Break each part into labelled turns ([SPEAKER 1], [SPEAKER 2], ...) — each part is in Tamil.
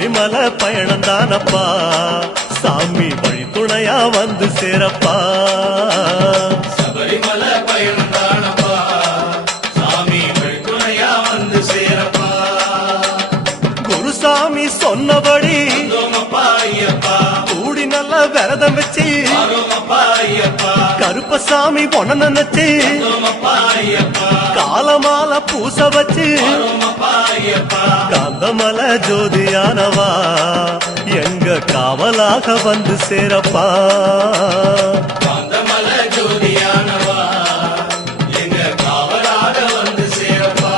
[SPEAKER 1] சபரிமலை பயணம் தானப்பா. சாமி வழி துணையா வந்து சேரப்பா.
[SPEAKER 2] சபரிமலை பயணம் தானப்பா. சாமி வழித்துணையா வந்து சேரப்பா.
[SPEAKER 1] குருசாமி சொன்னபடி கூடி நல்ல விரதம் வச்சு கருப்பசாமி பொண்ண நினைச்சு
[SPEAKER 2] ஐயப்பா
[SPEAKER 1] காலமால பூச வச்சு காந்தமல ஜோதியானவா? எங்க காவலாக வந்து சேரப்பா?
[SPEAKER 2] காந்தமல ஜோதியானவா? எங்க காவலாக வந்து சேரப்பா?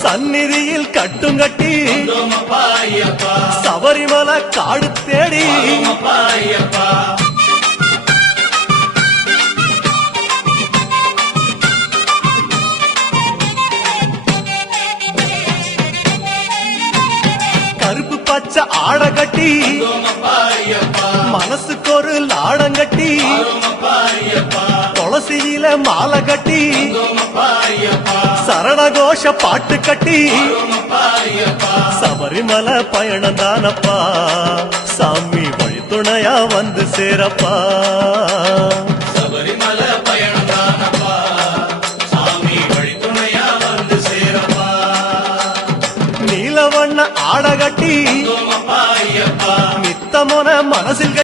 [SPEAKER 1] சந்நிதியில் கட்டும் கட்டி
[SPEAKER 2] வந்தோமப்பா ஐயப்பா
[SPEAKER 1] சபரிமலை காடு தேடி கருப்பு பச்சை கட்டி மனசுக்கு ஒரு லாடம் கட்டி துளசியில மாலை கட்டி. சரணகோஷ பாட்டு கட்டி.
[SPEAKER 2] சபரிமலை பயணம் தானப்பா. சாமி வழித்துணையா வந்து சேரப்பா.
[SPEAKER 1] நீலவண்ண ஆட கட்டி
[SPEAKER 2] வந்தோமப்பா ஐயப்பா.
[SPEAKER 1] நித்தமொன மனசில்